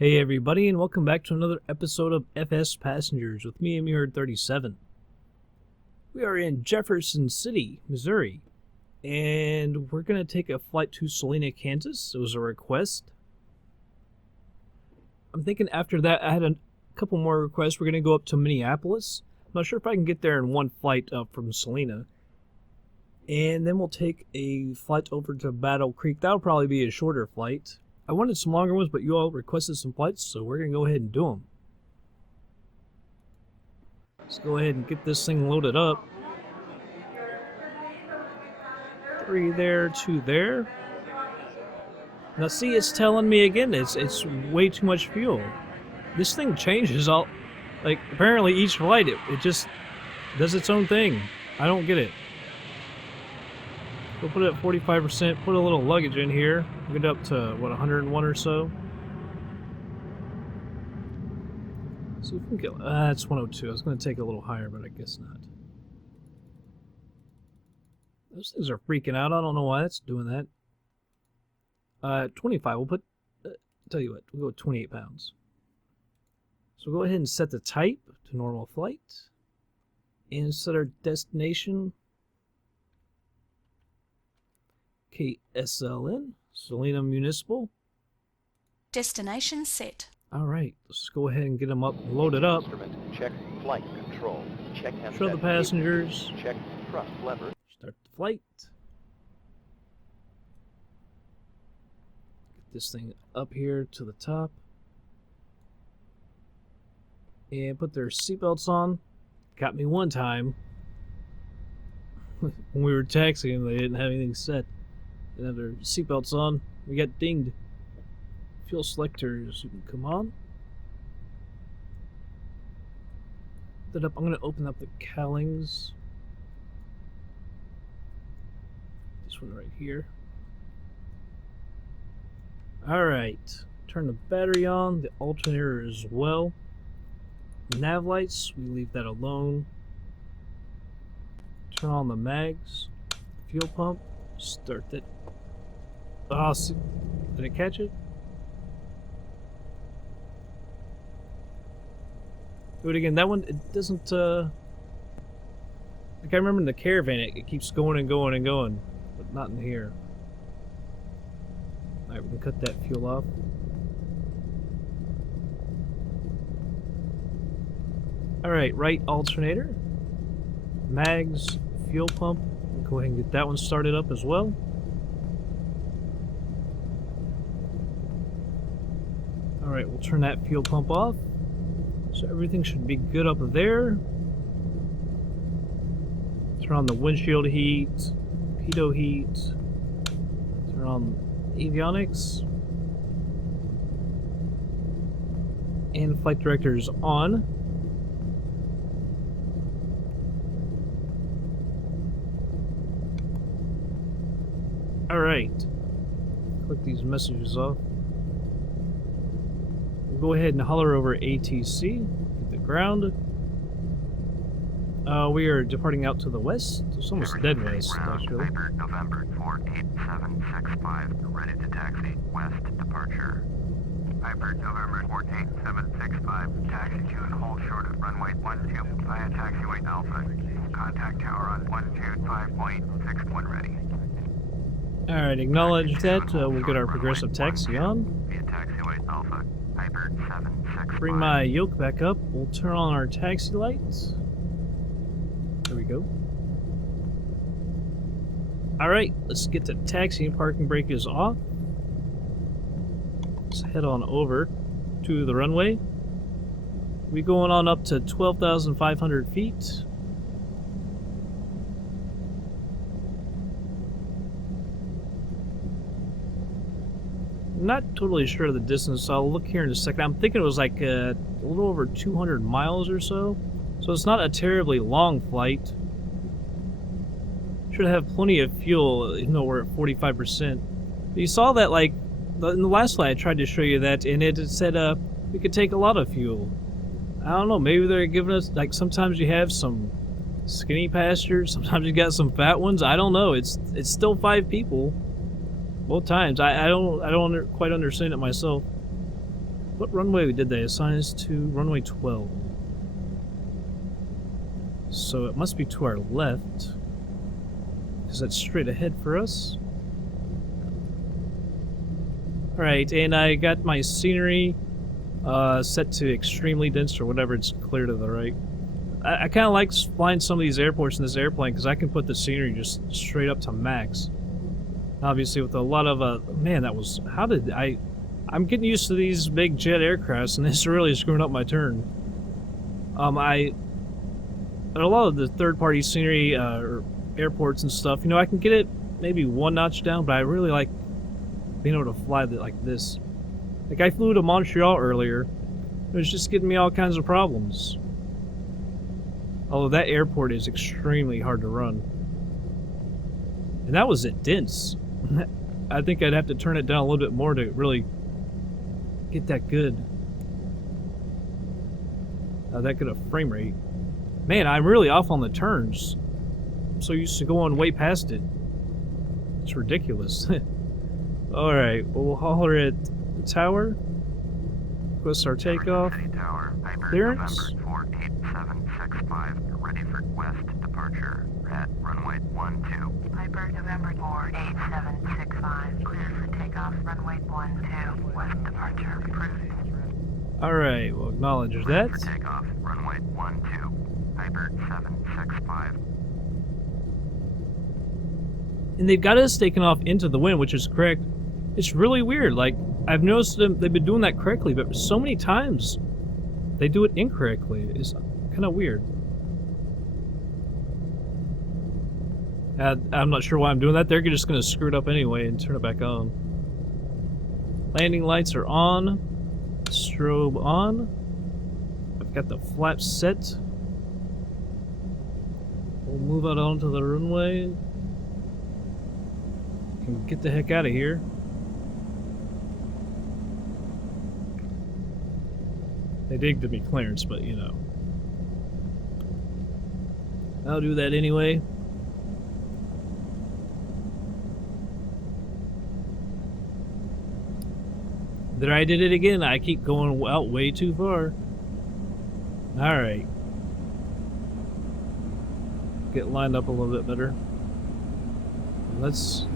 Hey everybody, and welcome back to another episode of FsPassengers with me, Amir37. We are in Jefferson City, Missouri, and we're going to take a flight to Salina, Kansas. It was a request. I'm thinking after that, I had a couple more requests. We're going to go up to Minneapolis. I'm not sure if I can get there in one flight up from Salina. And then we'll take a flight over to Battle Creek. That'll probably be a shorter flight. I wanted some longer ones, but you all requested some flights, so we're going to go ahead and do them. Let's go ahead and get this thing loaded up. 3 there, 2 there. Now see, it's telling me again, it's way too much fuel. This thing changes all, like, apparently each flight, it just does its own thing. I don't get it. We'll put it at 45%, put a little luggage in here, get up to, what, 101 or so. See if we can get, it's 102. I was going to take it a little higher, but I guess not. Those things are freaking out. I don't know why that's doing that. 25. We'll put, tell you what, we'll go with 28 pounds. So we'll go ahead and set the type to normal flight. And set our destination. KSLN, Salina Municipal. Destination set. Alright, let's go ahead and get them up, loaded up. Check flight control. Check Show the passengers. Check thrust lever. Start the flight. Get this thing up here to the top. And put their seatbelts on. Got me one time. When we were taxiing, they didn't have anything set. Didn't have their seatbelts on. We got dinged. Fuel selectors, you can come on. Put that up. I'm going to open up the cowlings. This one right here. Alright. Turn the battery on. The alternator as well. Nav lights, we leave that alone. Turn on the mags. Fuel pump. Start that. Oh, did it catch it? Do it again. That one, it doesn't, like I remember in the Caravan, it keeps going and going and going, but not in here. Alright, we can cut that fuel off. Alright, right alternator. Mags, fuel pump. We'll go ahead and get that one started up as well. Alright, we'll turn that fuel pump off. So everything should be good up there. Turn on the windshield heat, pitot heat. Turn on avionics. And flight directors on. Alright. Click these messages off. Go ahead and holler over ATC, get the ground. We are departing out to the west. It's almost dead west, actually. Viper, November 48765, ready to taxi, west departure. Viper, November 48765, taxi to and hold short of runway 12 via taxiway Alpha. Contact tower on 125.61 ready. Alright, acknowledge that. We'll get our progressive taxi on. Via taxiway Alpha. Bring my yoke back up. We'll turn on our taxi lights. There we go. Alright, let's get the taxi and parking brake is off. Let's head on over to the runway. We're going on up to 12,500 feet. Not totally sure of the distance, so I'll look here in a second. I'm thinking it was like a little over 200 miles or so. So it's not a terribly long flight. Should have plenty of fuel, even though we're at 45%. But you saw that, like, in the last flight I tried to show you that, and it said we could take a lot of fuel. I don't know, maybe they're giving us, like, sometimes you have some skinny passengers, sometimes you got some fat ones. I don't know. It's still 5 people. Both times. I don't quite understand it myself. What runway did they assign us to? Runway 12. So it must be to our left, because that's straight ahead for us. Alright, and I got my scenery set to extremely dense or whatever, it's clear to the right. I kind of like flying some of these airports in this airplane because I can put the scenery just straight up to max. Obviously with a lot of, man, that was, how did I'm getting used to these big jet aircrafts and this really screwing up my turn. A lot of the third-party scenery, or airports and stuff, you know, I can get it maybe one notch down, but I really like being able to fly like this. Like, I flew to Montreal earlier. It was just getting me all kinds of problems. Although that airport is extremely hard to run. And that was at dense. I think I'd have to turn it down a little bit more to really get that good. That good of frame rate. Man, I'm really off on the turns. I'm so used to going way past it. It's ridiculous. Alright, we'll holler at the tower. Request our takeoff. City Tower, Clearance. November 48765, ready for west departure at runway 12. Piper, November 48765, clear for takeoff, runway 12, west departure approved. Alright, we'll acknowledge that. Ready for takeoff, runway 12, Piper 765. And they've got us taking off into the wind, which is correct. It's really weird. Like, I've noticed they've been doing that correctly, but so many times they do it incorrectly. It's kind of weird. I'm not sure why I'm doing that. They're just going to screw it up anyway and turn it back on. Landing lights are on. Strobe on. I've got the flaps set. We'll move out onto the runway. Can get the heck out of here. They did give me clearance, but you know. I'll do that anyway. There I did it again. I keep going out way too far. Alright. Get lined up a little bit better. Let's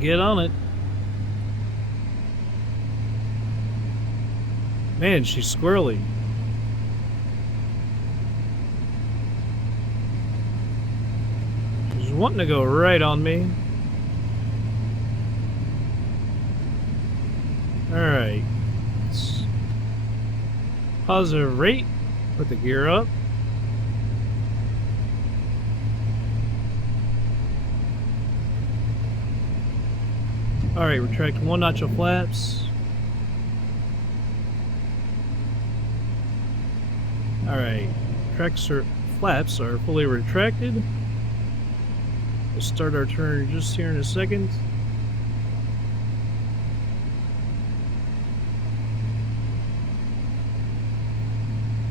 get on it. Man, she's squirrely. She's wanting to go right on me. Alright. Positive rate. Put the gear up. Alright, retract one notch of flaps. Alright, flaps are fully retracted. We'll start our turn just here in a second.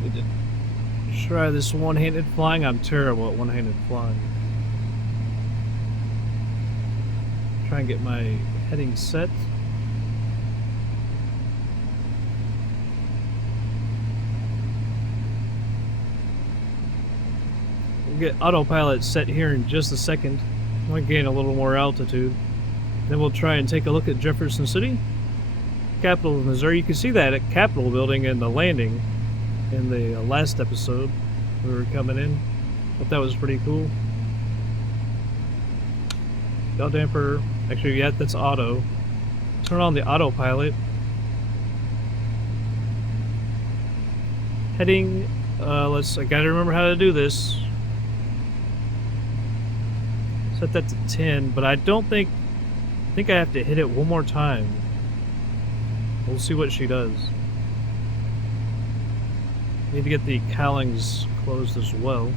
Need to try this one-handed flying. I'm terrible at one-handed flying. Try and get my heading set. We'll get autopilot set here in just a second. I'll gain a little more altitude. Then we'll try and take a look at Jefferson City, capital of Missouri. You can see that at Capitol building in the landing in the last episode we were coming in. Thought that was pretty cool. Yaw damper. Actually, yeah, that's auto. Turn on the autopilot. Heading, I gotta remember how to do this. Set that to 10, but I think I have to hit it one more time. We'll see what she does. Need to get the cowlings closed as well.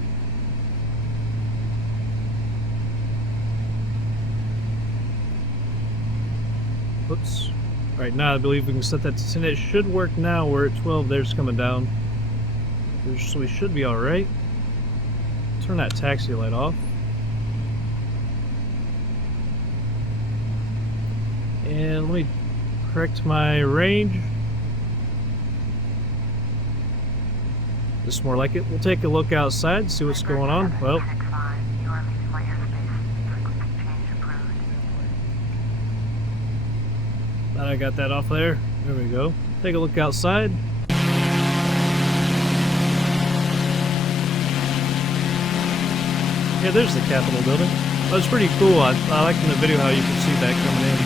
Whoops. Alright, now I believe we can set that to 10. It should work now. We're at 12. There's coming down. So we should be alright. Turn that taxi light off. And let me correct my range. This is more like it. We'll take a look outside, see what's going on. Well, 765, you are leaving my airspace. Frequency change approved. thought I got that off there. There we go. Take a look outside. Yeah, there's the Capitol building. That's pretty cool. I liked in the video how you could see that coming in.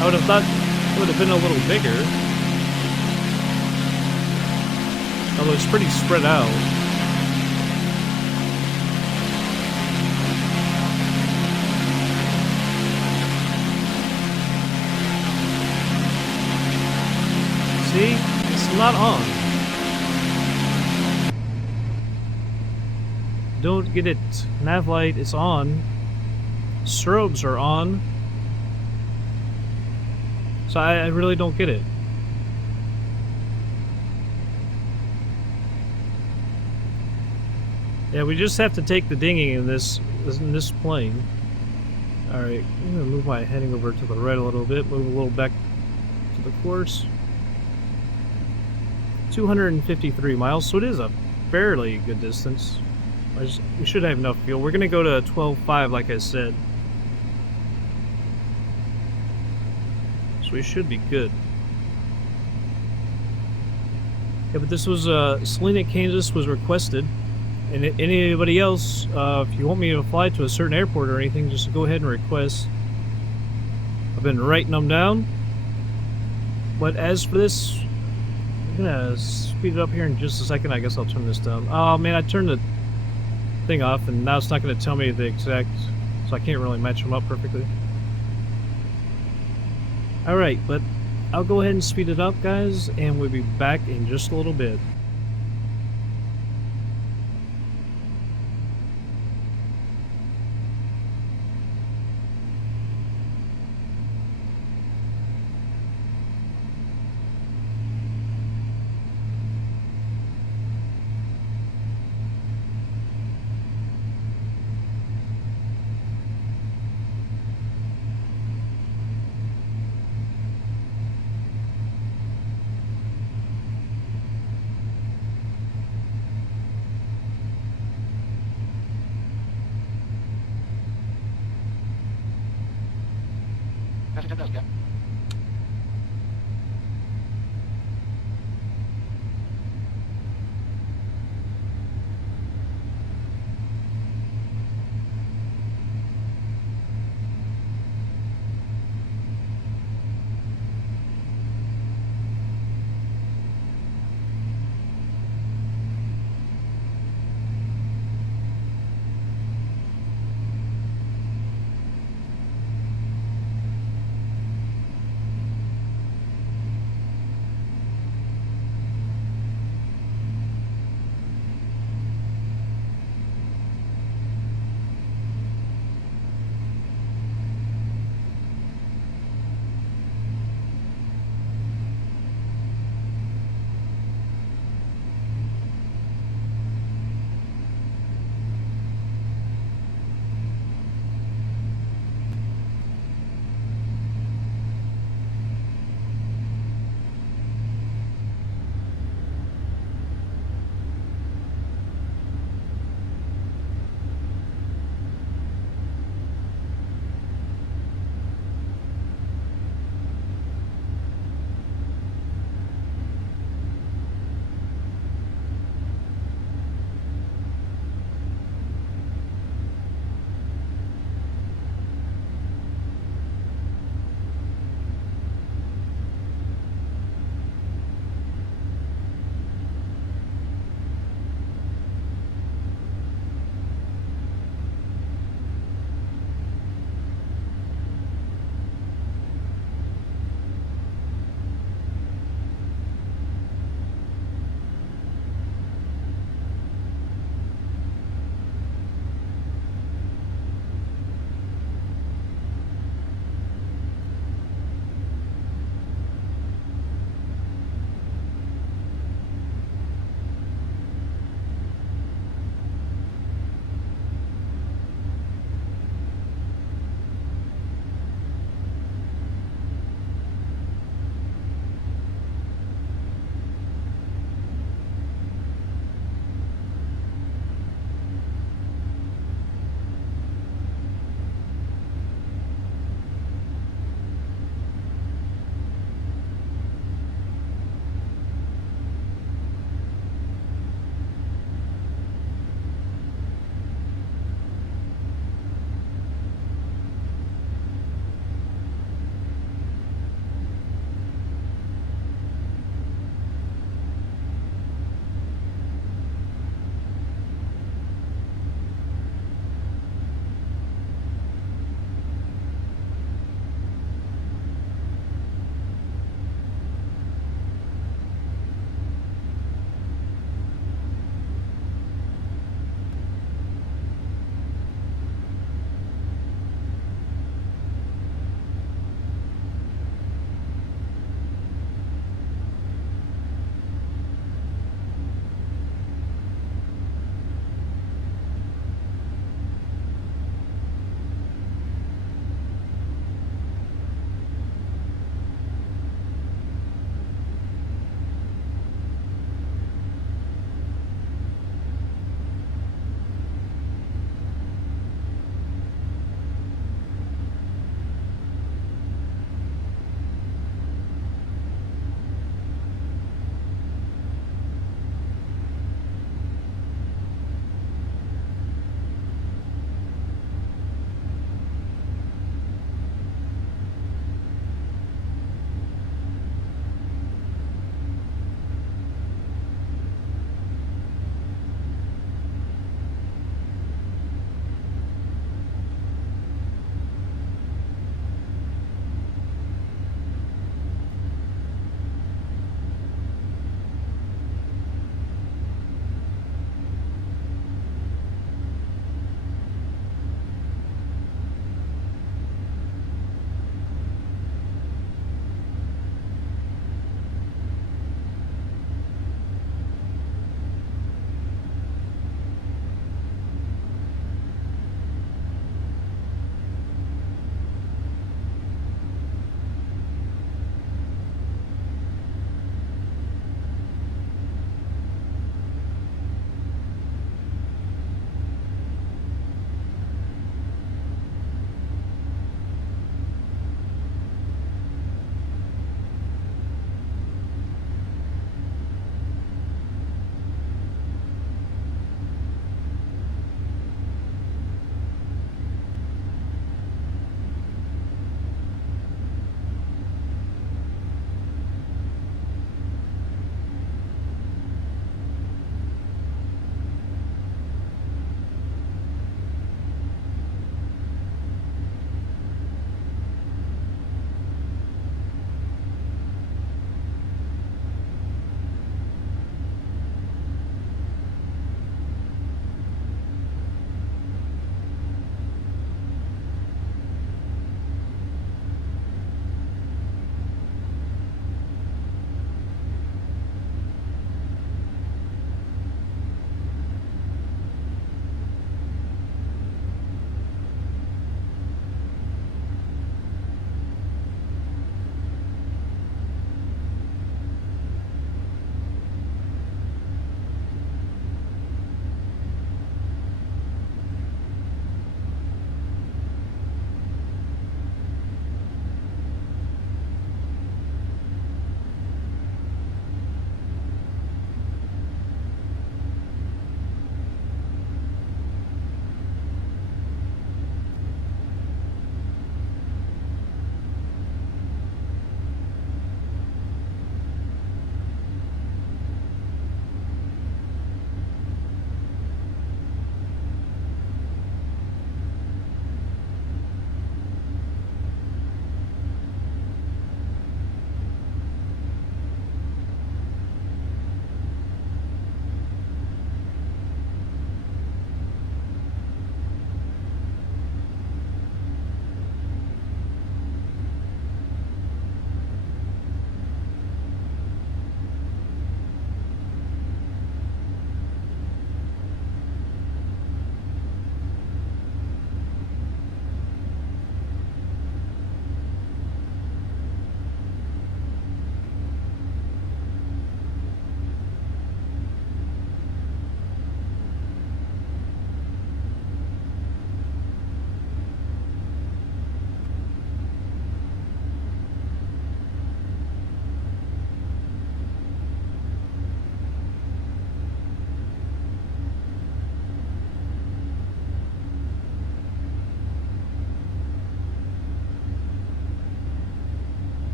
I would have thought it would have been a little bigger. Although it's pretty spread out. See? It's not on. Don't get it. Nav light is on. Strobes are on. So I really don't get it. Yeah, we just have to take the dinghy in this plane. Alright, I'm gonna move my heading over to the right a little bit, move a little back to the course. 253 miles, so it is a fairly good distance. We should have enough fuel. We're gonna go to 12.5 like I said. So we should be good. Yeah, but this was, Salina, Kansas was requested. And anybody else, if you want me to fly to a certain airport or anything, just go ahead and request. I've been writing them down. But as for this, I'm gonna speed it up here in just a second. I guess I'll turn this down. Oh man, I turned the thing off and now it's not gonna tell me the exact, so I can't really match them up perfectly. Alright, but I'll go ahead and speed it up, guys, and we'll be back in just a little bit.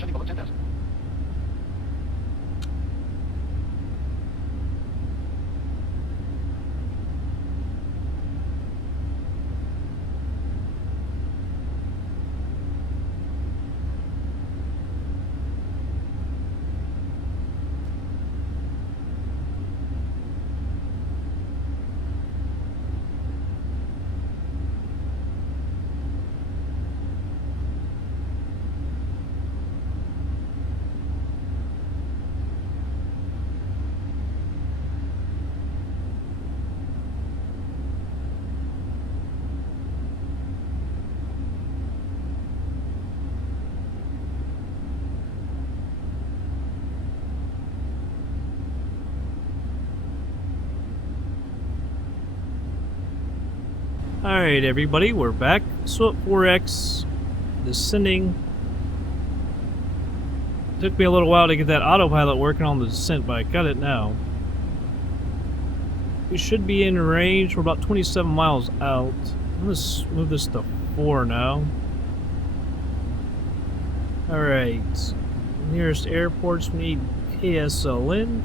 descending below 10,000. Alright, everybody, we're back. So at 4X, descending. Took me a little while to get that autopilot working on the descent, but I got it now. We should be in range. We're about 27 miles out. I'm going to move this to 4 now. Alright. Nearest airports, we need KSLN.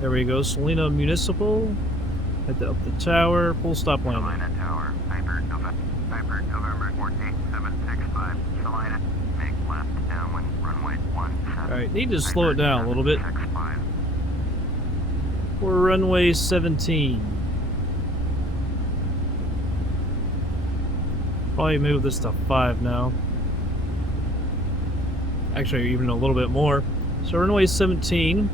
There we go, Salina Municipal. Head up the tower, full stop landing. Salina Tower, Piper November 18765, Salina, make left downwind, runway 17. Alright, need to slow it down a little bit. 65. We're runway 17. Probably move this to 5 now. Actually, even a little bit more. So runway 17.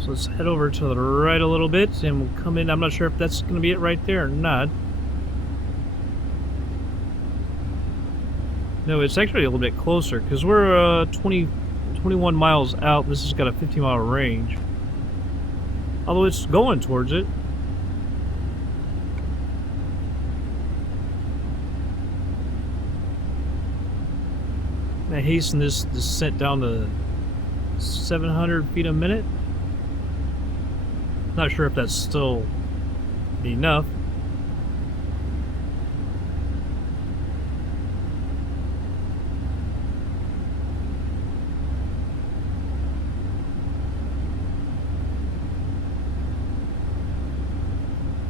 So let's head over to the right a little bit and we'll come in. I'm not sure if that's going to be it right there or not. No, it's actually a little bit closer because we're 21 miles out. This has got a 50-mile range. Although it's going towards it. I hasten this descent down to 700 feet a minute. Not sure if that's still enough.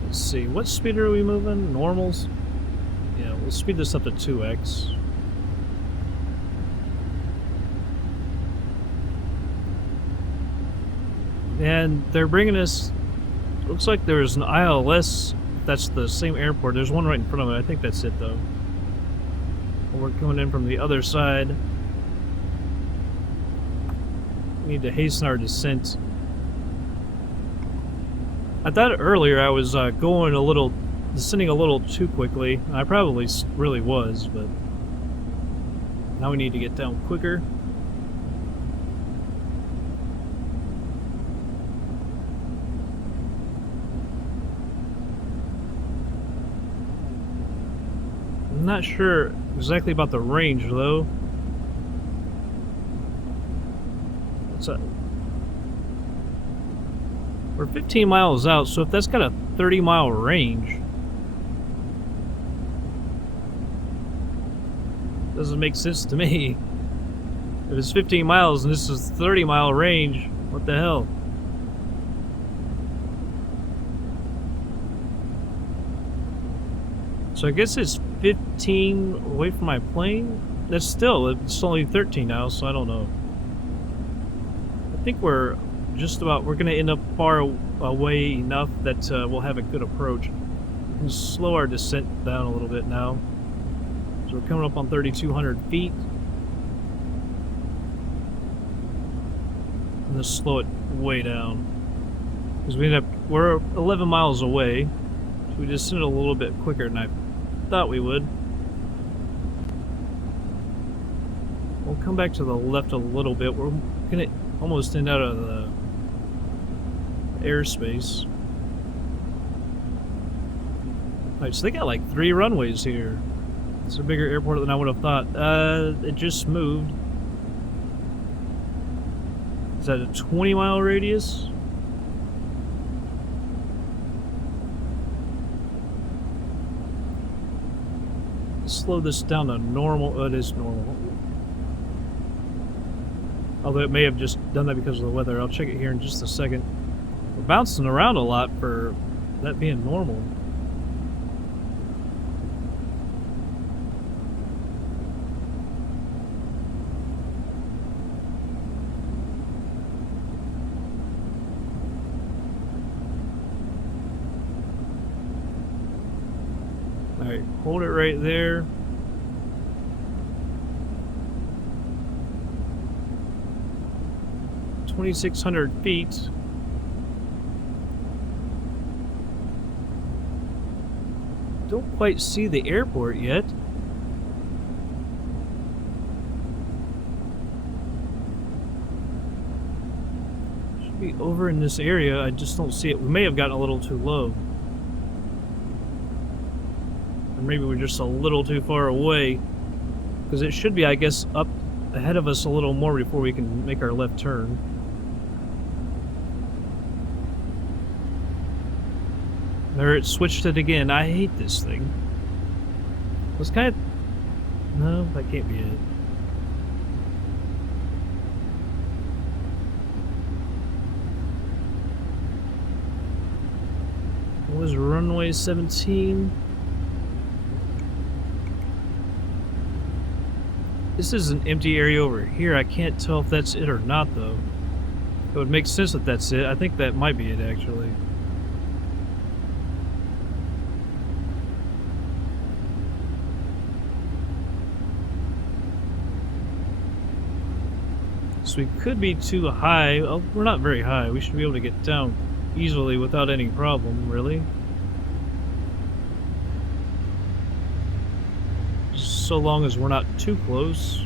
Let's see, what speed are we moving? Normals? Yeah, we'll speed this up to 2x. And they're bringing us, looks like there's an ILS, that's the same airport. There's one right in front of it. I think that's it though. We're coming in from the other side. We need to hasten our descent. I thought earlier I was descending a little too quickly. I probably really was, but now we need to get down quicker. I'm not sure exactly about the range though. What's that? We're 15 miles out, so if that's got a 30-mile range, doesn't make sense to me. If it's 15 miles and this is 30-mile range, what the hell? So I guess it's 15 away from my plane? That's still, it's only 13 now, so I don't know. I think we're going to end up far away enough that we'll have a good approach. We can slow our descent down a little bit now. So we're coming up on 3,200 feet. I'm going to slow it way down. Because we're 11 miles away. So we descended a little bit quicker than I thought we would. We'll come back to the left a little bit. We're gonna almost end out of the airspace. Alright, so they got like 3 runways here. It's a bigger airport than I would have thought. It just moved. Is that a 20-mile radius? Slow this down to normal. Oh, it is normal. Although it may have just done that because of the weather. I'll check it here in just a second. We're bouncing around a lot for that being normal. Alright, hold it right there. $2,600 feet. Don't quite see the airport yet. Should be over in this area. I just don't see it. We may have gotten a little too low. Or maybe we're just a little too far away. Because it should be, I guess, up ahead of us a little more before we can make our left turn. There, it switched it again. I hate this thing. It's kind of... No, that can't be it. What was runway 17? This is an empty area over here. I can't tell if that's it or not, though. It would make sense that that's it. I think that might be it, actually. So we could be too high. Oh, we're not very high. We should be able to get down easily without any problem, really. So long as we're not too close.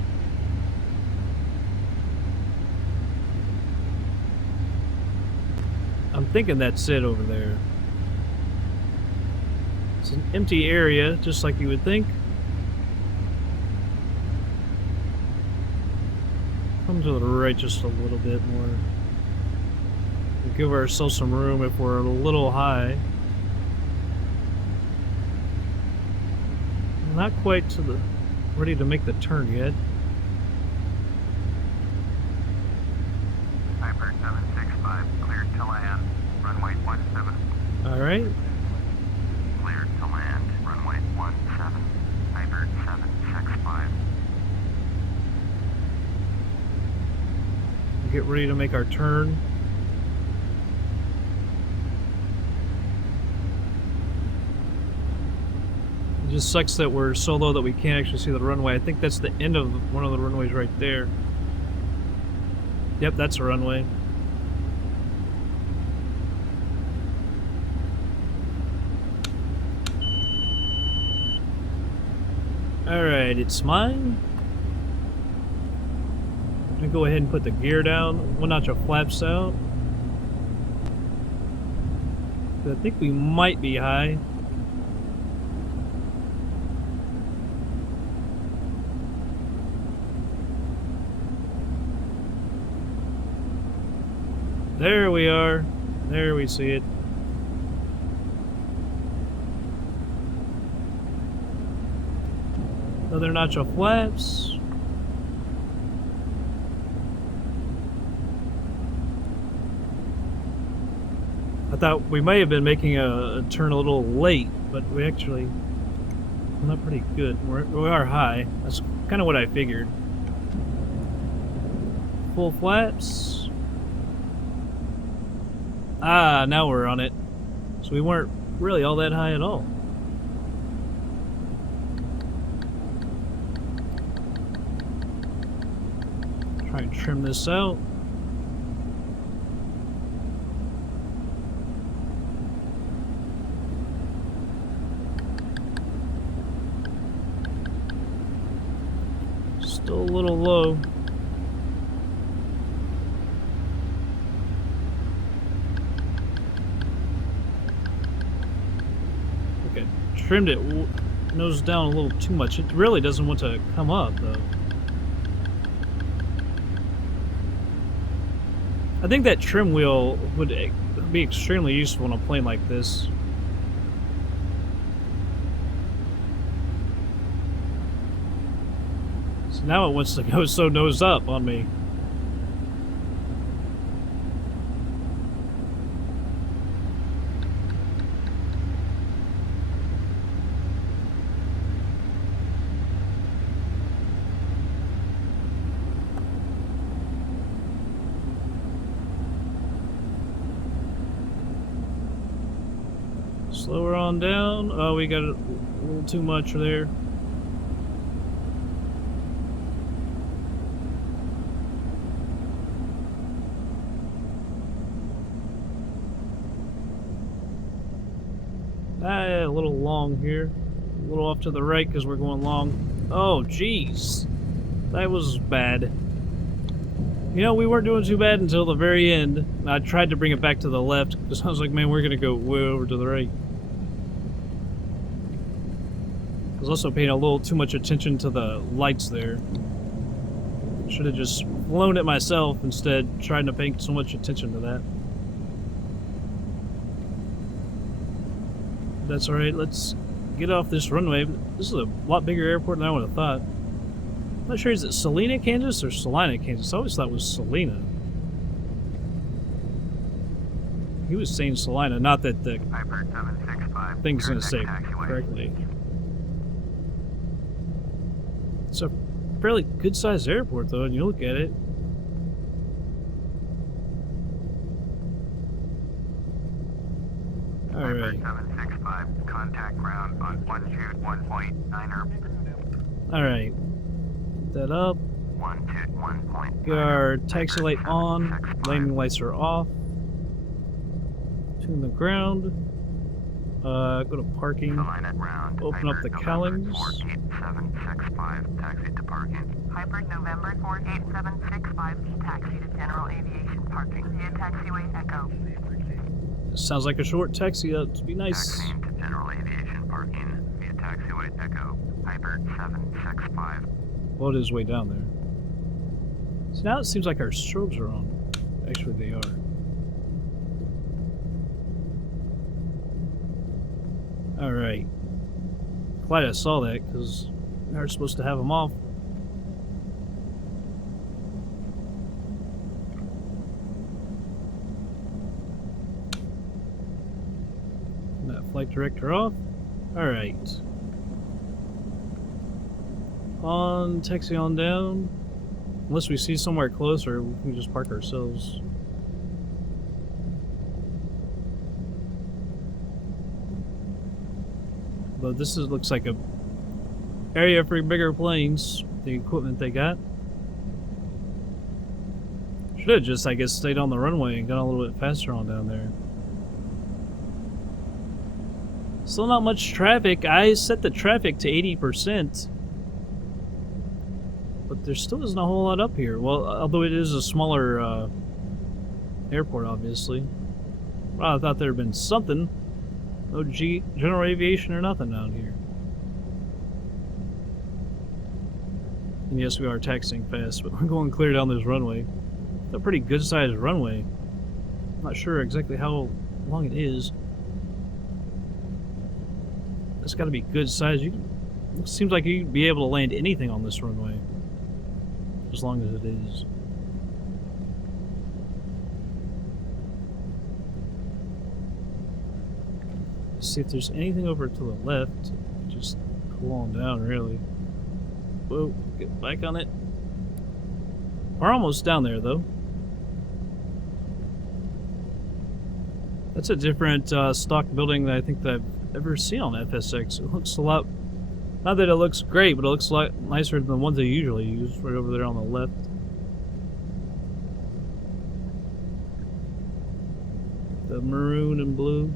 I'm thinking that's it over there. It's an empty area, just like you would think. Come to the right just a little bit more. We'll give ourselves some room if we're a little high. Not quite to the ready to make the turn yet. Piper 765, cleared to land, runway 17. Alright. Cleared to land, runway 17. Piper 765. Get ready to make our turn. It just sucks that we're so low that we can't actually see the runway. I think that's the end of one of the runways right there. Yep, that's a runway. Alright, it's mine. I'm gonna go ahead and put the gear down. One notch of flaps out. I think we might be high. There we are. There we see it. Another notch of flaps. I thought we may have been making a turn a little late, but we actually went up pretty good. We are high. That's kind of what I figured. Full flaps. Ah, now we're on it. So we weren't really all that high at all. Try and trim this out. Still a little low. Okay, trimmed it nose down a little too much. It really doesn't want to come up though. I think that trim wheel would be extremely useful on a plane like this. Now it wants to go so nose up on me. Slow her on down. Oh, we got a little too much there. A little long here. A little off to the right because we're going long. Oh, jeez. That was bad. You know, we weren't doing too bad until the very end. I tried to bring it back to the left because I was like, man, we're going to go way over to the right. I was also paying a little too much attention to the lights there. Should have just flown it myself instead, trying to pay so much attention to that. That's alright, let's get off this runway. This is a lot bigger airport than I would have thought. I'm not sure, is it Salina, Kansas or Salina, Kansas? I always thought it was Salina. He was saying Salina, not that the thing's going to say correctly. It's a fairly good-sized airport, though, and you look at it. Alright. 765, contact ground on 121.9er. Alright. Get that up. 121.9er. Get our taxi light on. Landing lights are off. Tune the ground. Go to parking. Open up the cowlings. 48765, taxi to parking. Hybrid November 48765, taxi to General Aviation Parking via taxiway Echo. Sounds like a short taxi. That'd be nice. Taxiing to General Aviation Parking via taxiway Echo. Hybrid 765. Well, it is way down there. So now it seems like our strobes are on. Actually, they are. Alright. Glad I saw that, because we are supposed to have them off. Turn that flight director off. Alright. On, taxi on down. Unless we see somewhere closer, we can just park ourselves. But this looks like a area for bigger planes, the equipment they got. Should have just, I guess, stayed on the runway and gone a little bit faster on down there. Still not much traffic. I set the traffic to 80%. But there still isn't a whole lot up here. Well, although it is a smaller airport, obviously. Well, I thought there had been something. No general aviation or nothing out here. And yes, we are taxiing fast, but we're going clear down this runway. It's a pretty good sized runway. I'm not sure exactly how long it is. It's got to be good size. It seems like you'd be able to land anything on this runway. As long as it is. See if there's anything over to the left. Just cool on down, really. Whoa, get back on it. We're almost down there, though. That's a different stock building that I think that I've ever seen on FSX. It looks a lot... Not that it looks great, but it looks a lot nicer than the ones they usually use, right over there on the left. The maroon and blue.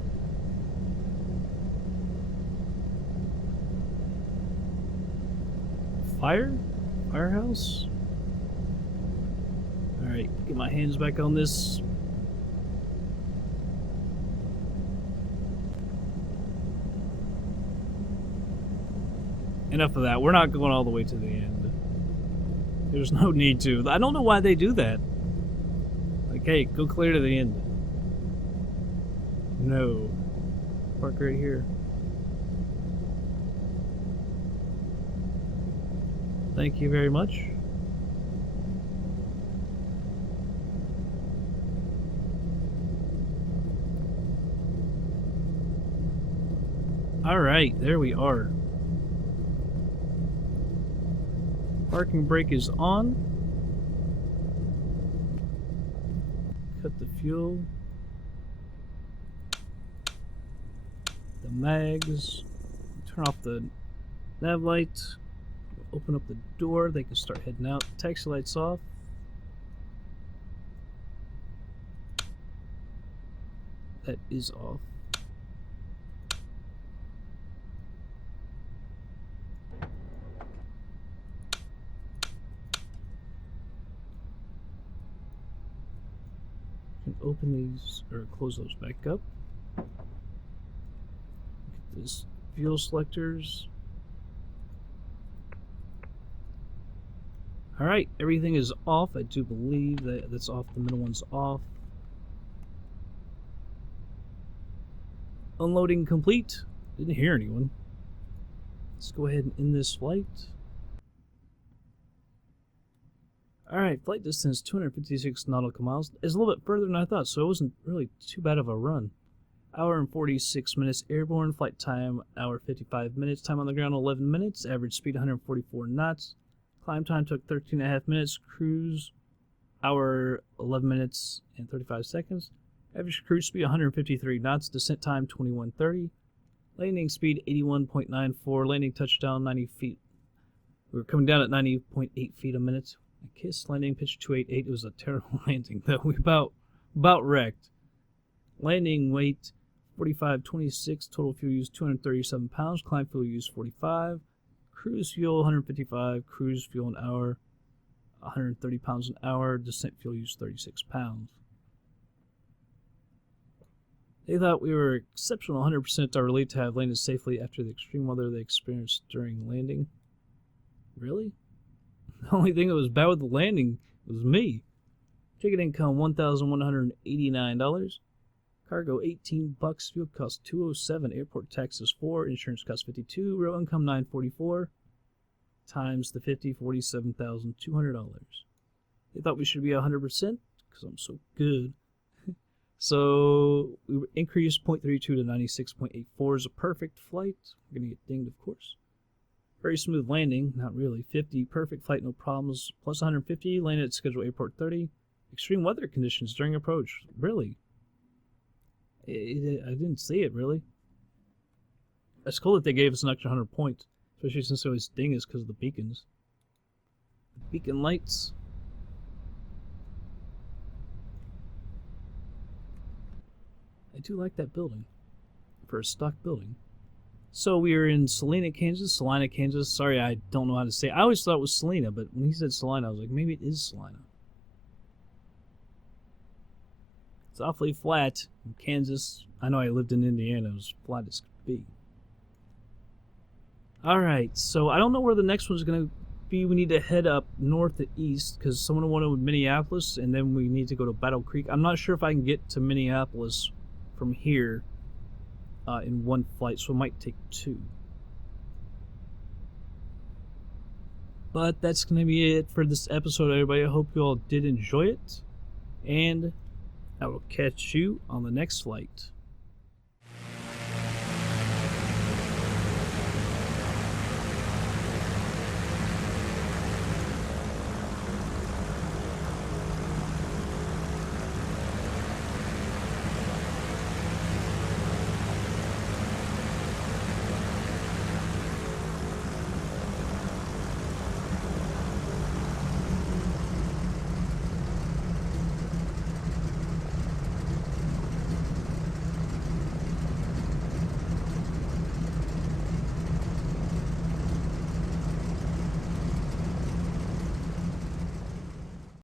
Firehouse? Alright, get my hands back on this. Enough of that. We're not going all the way to the end. There's no need to. I don't know why they do that. Like, hey, go clear to the end. No. Park right here. Thank you very much. Alright, there we are. Parking brake is on. Cut the fuel. The mags. Turn off the nav light. Open up the door. They can start heading out. Taxi lights off. That is off. Can open these or close those back up. Get this fuel selectors. Alright, everything is off. I do believe that's off. The middle one's off. Unloading complete. Didn't hear anyone. Let's go ahead and end this flight. Alright, flight distance 256 nautical miles. It's a little bit further than I thought, so it wasn't really too bad of a run. Hour and 46 minutes airborne. Flight time, hour 55 minutes. Time on the ground, 11 minutes. Average speed, 144 knots. Climb time took 13.5 minutes. Cruise, hour, 11 minutes and 35 seconds. Average cruise speed, 153 knots. Descent time, 21:30. Landing speed, 81.94. Landing touchdown, 90 feet. We were coming down at 90.8 feet a minute. A KISS landing pitch 288. It was a terrible landing, though. We about wrecked. Landing weight 45.26. Total fuel use 237 pounds. Climb fuel use 45. Cruise fuel 155. Cruise fuel an hour 130 pounds an hour. Descent fuel use 36 pounds. They thought we were exceptional 100% are relieved to have landed safely after the extreme weather they experienced during landing. Really? The only thing that was bad with the landing was me. Ticket income $1,189. Cargo $18. Fuel cost $207. Airport taxes $4. Insurance cost $52. Real income $944. Times the $50, $47,200. They thought we should be 100% because I'm so good. So we increased 0.32 to 96.84 is a perfect flight. We're gonna get dinged, of course. Very smooth landing, not really. 50, perfect flight, no problems. Plus 150, landed at scheduled airport 30. Extreme weather conditions during approach. Really? I didn't see it, really. It's cool that they gave us an extra 100 points, especially since they always ding us because of the beacons. The beacon lights. I do like that building for a stock building. So we are in Salina, Kansas. Sorry, I don't know how to say it. I always thought it was Salina, but when he said Salina, I was like, maybe it is Salina. It's awfully flat in Kansas. I know I lived in Indiana. It was flat as could be. Alright, so I don't know where the next one's going to be. We need to head up north to east because someone wanted Minneapolis, and then we need to go to Battle Creek. I'm not sure if I can get to Minneapolis from here in one flight, so it might take two. But that's going to be it for this episode, everybody. I hope you all did enjoy it, and I will catch you on the next flight.